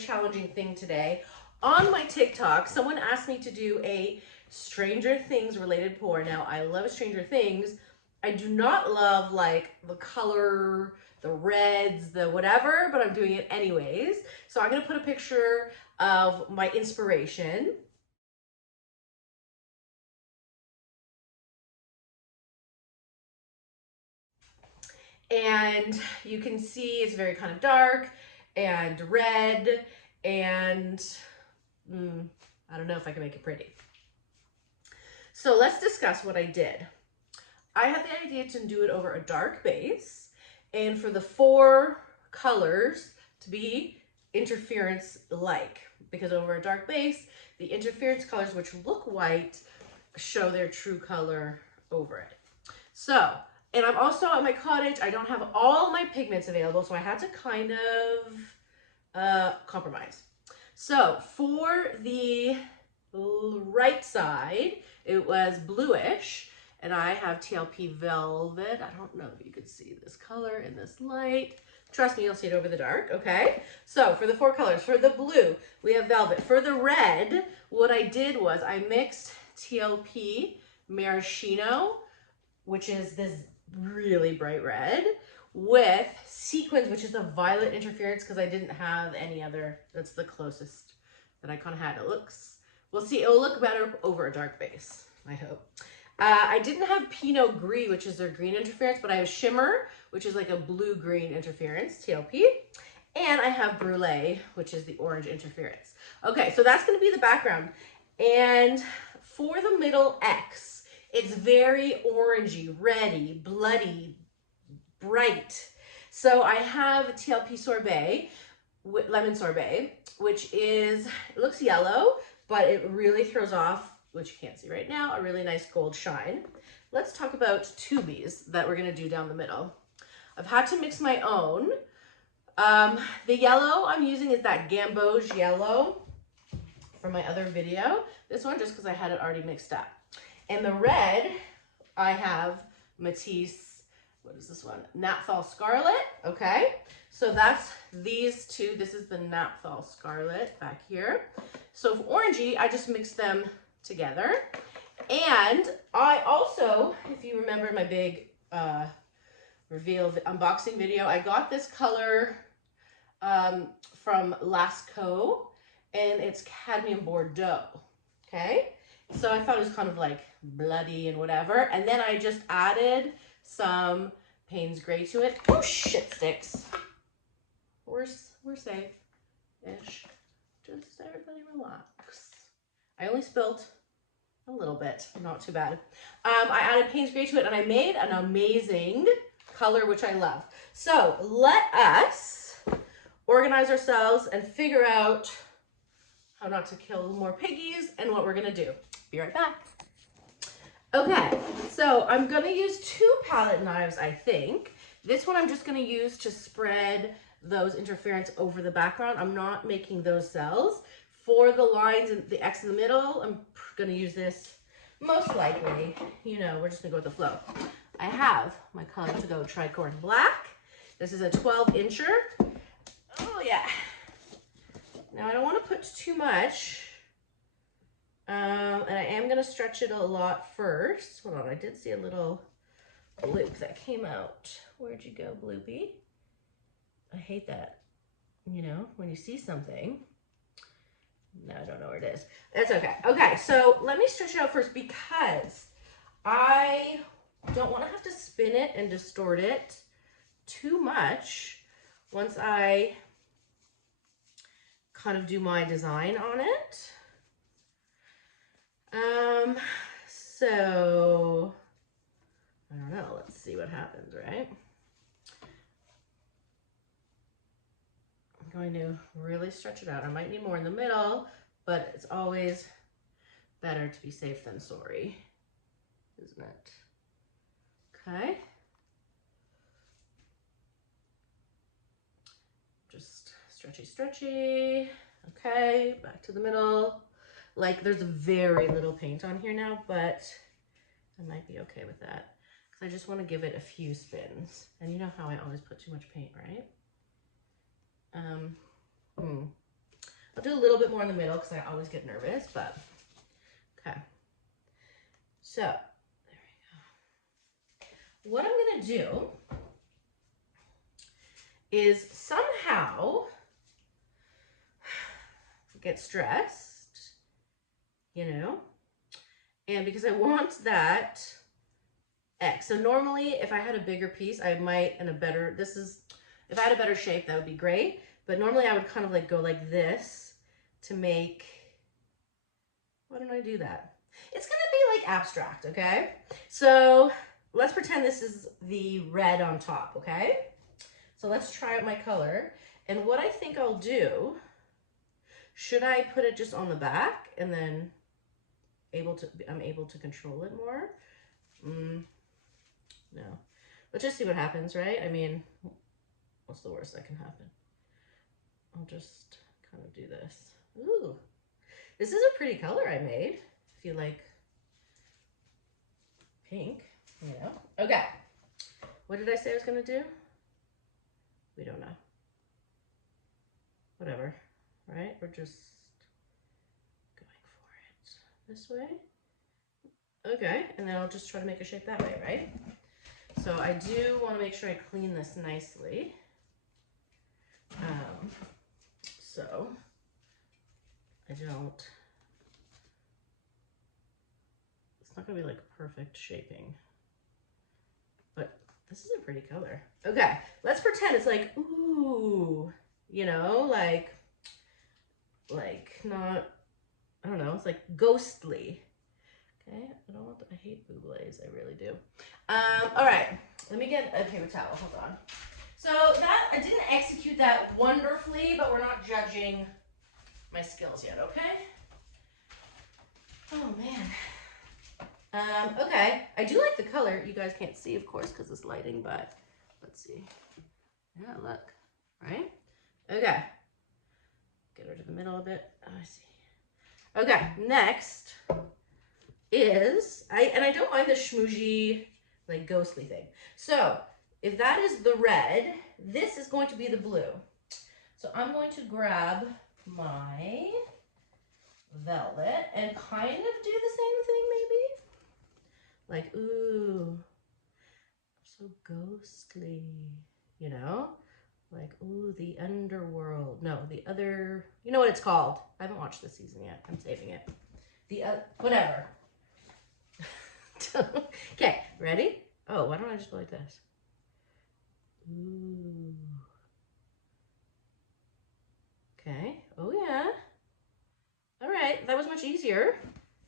challenging thing today. On my TikTok, someone asked me to do a Stranger Things related pour. Now, I love Stranger Things. I do not love like the color, the reds, the whatever, but I'm doing it anyways. So I'm gonna put a picture of my inspiration. And you can see it's very kind of dark and red, and I don't know if I can make it pretty. So let's discuss what I did. I had the idea to do it over a dark base, and for the 4 colors to be interference-like, because over a dark base, the interference colors, which look white, show their true color over it. So, and I'm also at my cottage, I don't have all my pigments available, so I had to kind of compromise. So for the right side, it was bluish, and I have TLP Velvet. I don't know if you could see this color in this light. Trust me, you'll see it over the dark, okay? So for the 4 colors, for the blue, we have Velvet. For the red, what I did was I mixed TLP Maraschino, which is this really bright red, with Sequins, which is the violet interference, because I didn't have any other. That's the closest that I kind of had. It looks, we'll see, it'll look better over a dark base, I hope. I didn't have Pinot Gris, which is their green interference, but I have Shimmer, which is like a blue-green interference, TLP. And I have Brulee, which is the orange interference. Okay, so that's going to be the background. And for the middle X, it's very orangey, reddy, bloody, bright. So I have TLP Sorbet, Lemon Sorbet, which is, it looks yellow, but it really throws off, which you can't see right now, a really nice gold shine. Let's talk about tubies that we're gonna do down the middle. I've had to mix my own. The yellow I'm using is that Gamboge yellow from my other video. This one just because I had it already mixed up. And the red, I have Matisse, what is this one? Naphthol Scarlet, okay? So that's these 2. This is the Naphthol Scarlet back here. So for orangey, I just mixed them together. And I also, if you remember my big reveal unboxing video, I got this color from Lascaux, and it's Cadmium Bordeaux, okay? So I thought it was kind of like bloody and whatever. And then I just added some Payne's Gray to it. Oh, shit sticks. We're safe-ish. Just everybody relax. I only spilled a little bit, not too bad. I added Payne's Gray to it, and I made an amazing color, which I love. So let us organize ourselves and figure out how not to kill more piggies and what we're gonna do. Be right back. Okay, so I'm gonna use 2 palette knives, I think. This one I'm just gonna use to spread those interference over the background. I'm not making those cells. For the lines and the X in the middle, I'm gonna use this most likely. You know, we're just gonna go with the flow. I have my color to go Tricorn Black. This is a 12-incher. Oh yeah. Now I don't wanna put too much. And I am gonna stretch it a lot first. Hold on, I did see a little bloop that came out. Where'd you go, bloopy? I hate that, you know, when you see something. No, I don't know where it is. It's okay. Okay, so let me stretch it out first because I don't want to have to spin it and distort it too much once I kind of do my design on it. So I don't know, let's see what happens, right? I'm going to really stretch it out. I might need more in the middle, but it's always better to be safe than sorry, isn't it? Okay. Just stretchy, stretchy. Okay, back to the middle. Like there's very little paint on here now, but I might be okay with that because I just want to give it a few spins. And you know how I always put too much paint, right? I'll do a little bit more in the middle because I always get nervous, but okay. So there we go. What I'm gonna do is somehow get stressed, you know, and because I want that X. So normally if I had a bigger piece, I might, and a better, if I had a better shape, that would be great. But normally I would kind of like go like this to make, why don't I do that? It's gonna be like abstract, okay? So let's pretend this is the red on top, okay? So let's try out my color. And what I think I'll do, should I put it just on the back and then I'm able to control it more? No. Let's just see what happens, right? I mean, what's the worst that can happen? I'll just kind of do this. Ooh, this is a pretty color I made. If you like pink, you know. Okay, what did I say I was gonna do? We don't know. Whatever, right? We're just going for it this way. Okay, and then I'll just try to make a shape that way, right? So I do want to make sure I clean this nicely. So I don't, it's not gonna be like perfect shaping, but this is a pretty color. Okay, let's pretend it's like, ooh, you know, like not, I don't know, it's like ghostly. Okay, I hate boucles, I really do. All right, let me get a paper towel, hold on. So that, I didn't execute that wonderfully, but we're not judging my skills yet, okay? Oh man. Okay, I do like the color. You guys can't see, of course, because it's lighting, but let's see. Yeah, look, right? Okay, get rid of the middle a bit. Oh, I see. Okay, next is, I don't mind the schmoozhy, like ghostly thing. So if that is the red, this is going to be the blue. So I'm going to grab my velvet and kind of do the same thing maybe. Like, ooh, so ghostly, you know? Like, ooh, the underworld. No, the other, you know what it's called. I haven't watched this season yet. I'm saving it. Whatever. Okay, ready? Oh, why don't I just go like this? Ooh. Okay, oh yeah. All right, that was much easier.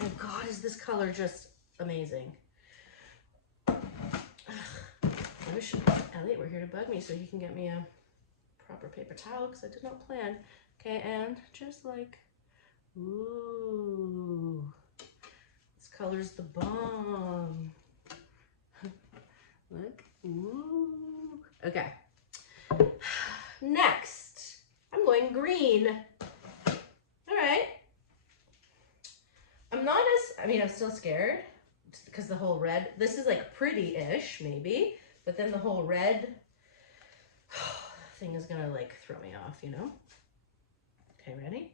And God, is this color just amazing. Ugh. I wish Elliot were here to bug me so he can get me a proper paper towel because I did not plan. Okay, and just like, ooh, this color's the bomb. Look, ooh. Okay, next, I'm going green. All right. I'm not as, I mean, I'm still scared because the whole red, this is like pretty-ish maybe, but then the whole red thing is gonna like throw me off, you know? Okay, ready?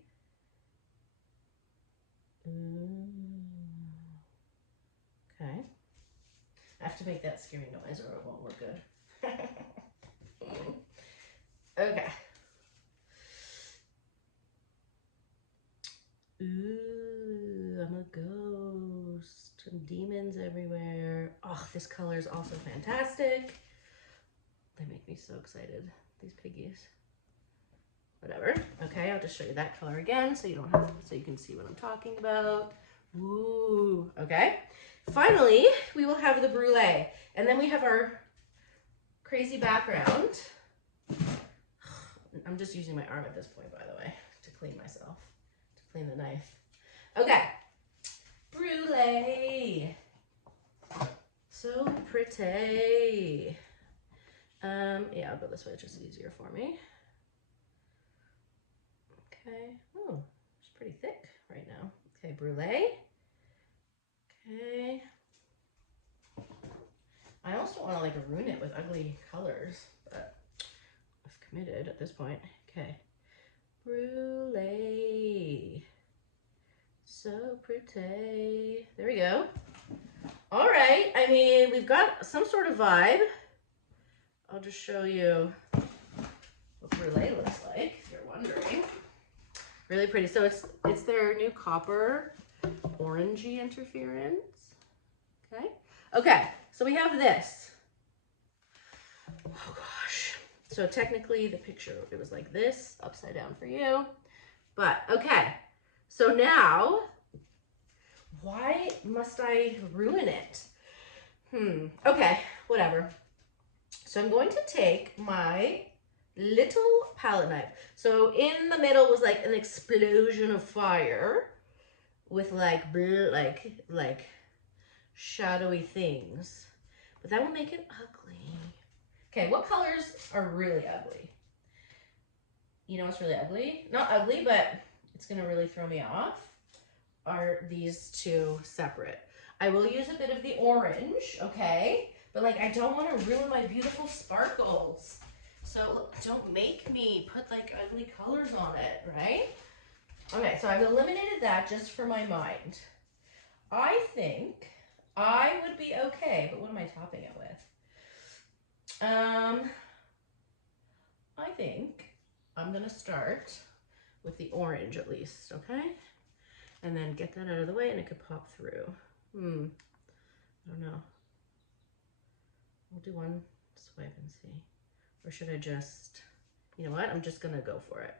Okay. I have to make that scary noise or it won't look good. Okay. Ooh, I'm a ghost. And demons everywhere. Oh, this color is also fantastic. They make me so excited, these piggies. Whatever. Okay, I'll just show you that color again so you don't have, so you can see what I'm talking about. Ooh, okay. Finally, we will have the brulee. And then we have our crazy background. I'm just using my arm at this point, by the way, to clean myself, to clean the knife. Okay, brulee. So pretty. Yeah, I'll go this way, it's just easier for me. Okay, oh, it's pretty thick right now. Okay, brulee. Okay. I also don't want to like ruin it with ugly colors, but I've committed at this point. Okay, Brulee. So pretty. There we go. All right, I mean, we've got some sort of vibe. I'll just show you what Brulee looks like, if you're wondering. Really pretty. So it's their new copper orangey interference. Okay. Okay, so we have this. Oh gosh. So technically the picture, it was like this, upside down for you. But okay, so now, why must I ruin it? Okay, whatever. So I'm going to take my little palette knife. So in the middle was like an explosion of fire with like shadowy things, but that will make it ugly. Okay, what colors are really ugly? You know what's really ugly? Not ugly, but it's gonna really throw me off, are these two separate. I will use a bit of the orange, okay? But like, I don't wanna ruin my beautiful sparkles. So don't make me put like ugly colors on it, right? Okay, so I've eliminated that just for my mind. I think I would be okay, but what am I topping it with? I think I'm gonna start with the orange at least, okay? And then get that out of the way and it could pop through. I don't know. We'll do one swipe and see. Or should I just, you know what? I'm just gonna go for it.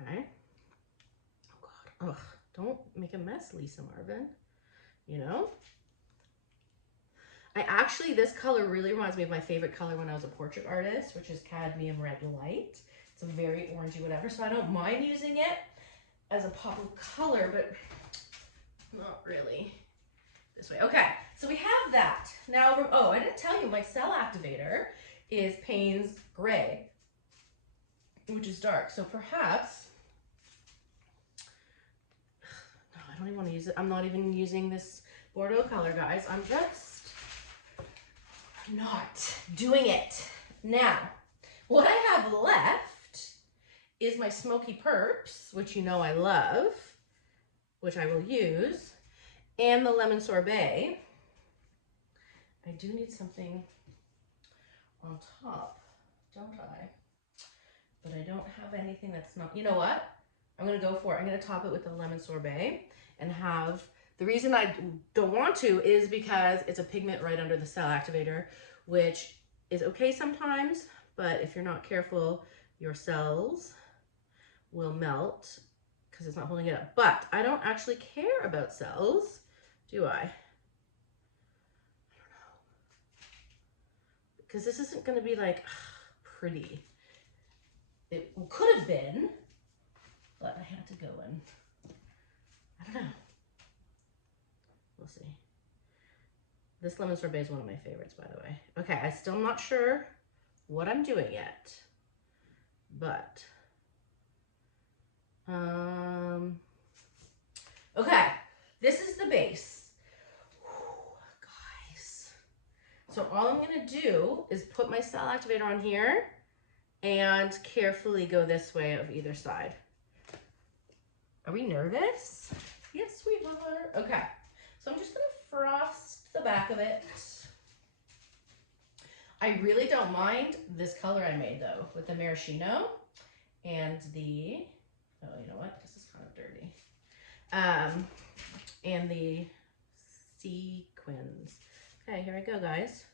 Okay. Oh God, ugh, don't make a mess, Lisa Marvin, you know? This color really reminds me of my favorite color when I was a portrait artist, which is cadmium red light. It's a very orangey whatever, so I don't mind using it as a pop of color, but not really this way. Okay, so we have that. Now, oh, I didn't tell you, my cell activator is Payne's Gray, which is dark. So perhaps, no, I don't even want to use it. I'm not even using this Bordeaux color, guys. I'm just not doing it. Now, what I have left is my Smoky Perps, which you know I love, which I will use, and the Lemon Sorbet. I do need something on top, don't I? But I don't have anything that's not, you know what? I'm gonna go for it. I'm gonna top it with the Lemon Sorbet and have, the reason I don't want to is because it's a pigment right under the cell activator, which is okay sometimes, but if you're not careful, your cells will melt because it's not holding it up. But I don't actually care about cells, do I? I don't know. Because this isn't gonna be like pretty. It could have been, but I had to go in. I don't know. We'll see. This Lemon Sorbet is one of my favorites, by the way. Okay, I'm still not sure what I'm doing yet, but okay, this is the base. Whew, guys. So all I'm gonna do is put my cell activator on here and carefully go this way of either side. Are we nervous? Yes, we are. Okay, so I'm just gonna frost the back of it. I really don't mind this color I made though, with the maraschino and the, oh, you know what? This is kind of dirty. And the sequins. Okay, here I go, guys.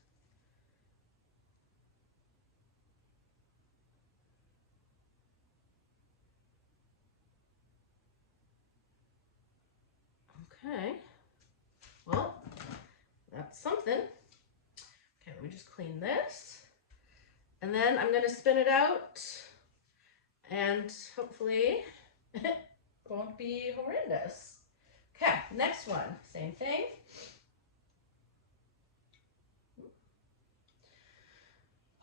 Okay, well, that's something. Okay, let me just clean this. And then I'm gonna spin it out and hopefully it won't be horrendous. Okay, next one, same thing.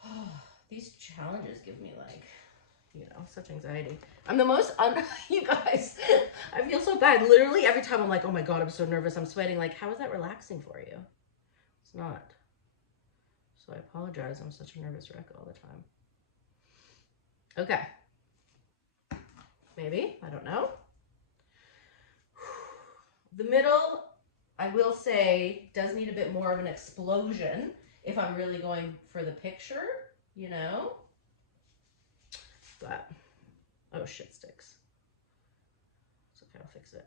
Oh, these challenges give me like, you know, such anxiety. I'm the most, you guys, I feel so bad. Literally every time I'm like, oh my God, I'm so nervous, I'm sweating. Like, how is that relaxing for you? It's not. So I apologize, I'm such a nervous wreck all the time. Okay. Maybe, I don't know. The middle, I will say, does need a bit more of an explosion if I'm really going for the picture, you know? But, oh, shit sticks. It's okay, I'll fix it.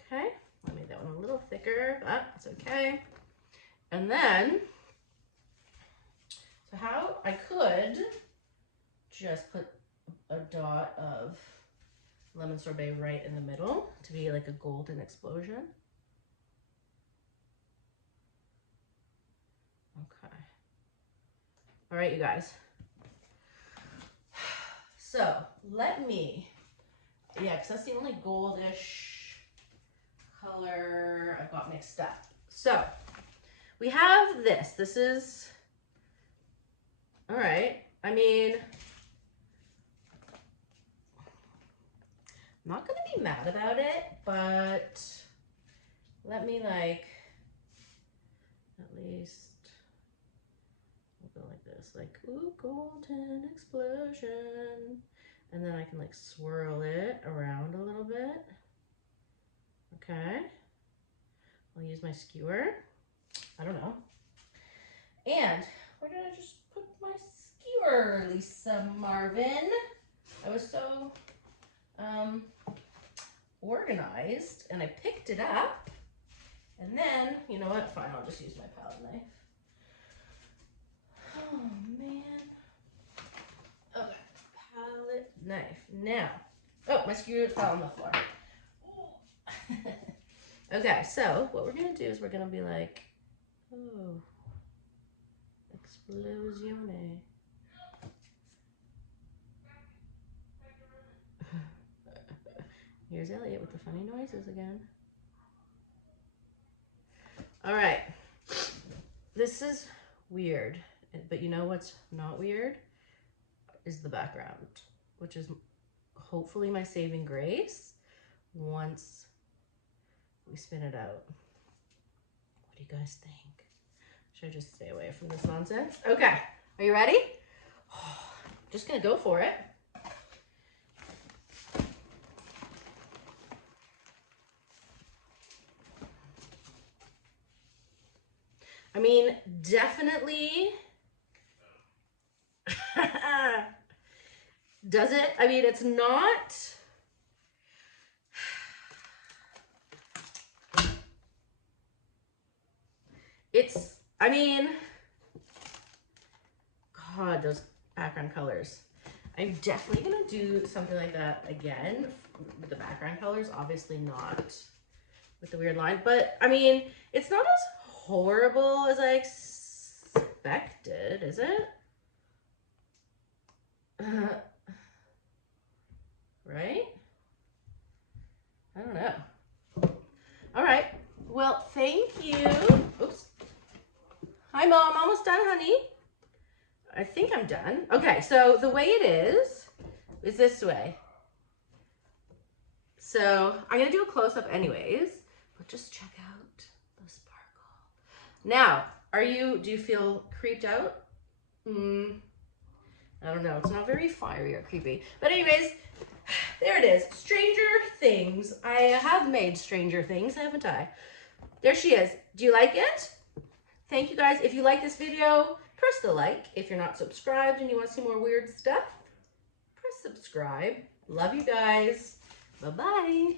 Okay, I made that one a little thicker, but it's okay. And then, so how I could just put a dot of lemon sorbet right in the middle to be like a golden explosion. Okay. All right, you guys. So let me, yeah, because that's the only goldish color I've got mixed up. So we have this. This is, all right. I mean, I'm not gonna be mad about it, but let me like, at least, we'll go like this, like, ooh, golden explosion. And then I can like swirl it around a little bit. Okay. I'll use my skewer. I don't know. And where did I just put my skewer, Lisa Marvin? I was so organized and I picked it up. And then, you know what? Fine, I'll just use my palette knife. Oh, man. Okay, palette knife. Now, oh, my skewer fell on the floor. Okay, so what we're gonna do is we're gonna be like, oh, explosione. Here's Elliot with the funny noises again. All right, this is weird, but you know what's not weird? Is the background, which is hopefully my saving grace once we spin it out. What do you guys think? Should I just stay away from this nonsense? Okay, are you ready? Just gonna go for it. I mean, definitely. Does it? I mean, it's not. It's, I mean, God, those background colors. I'm definitely gonna do something like that again with the background colors, obviously not with the weird line, but I mean, it's not as horrible as I expected, is it? Right? I don't know. All right, well, thank you. Oops. Hi, Mom, almost done, honey. I think I'm done. Okay, so the way it is this way. So I'm gonna do a close-up anyways, but just check out the sparkle. Now, do you feel creeped out? I don't know, it's not very fiery or creepy. But anyways, there it is, Stranger Things. I have made Stranger Things, haven't I? There she is. Do you like it? Thank you guys. If you like this video, press the like. If you're not subscribed and you want to see more weird stuff, press subscribe. Love you guys. Bye-bye.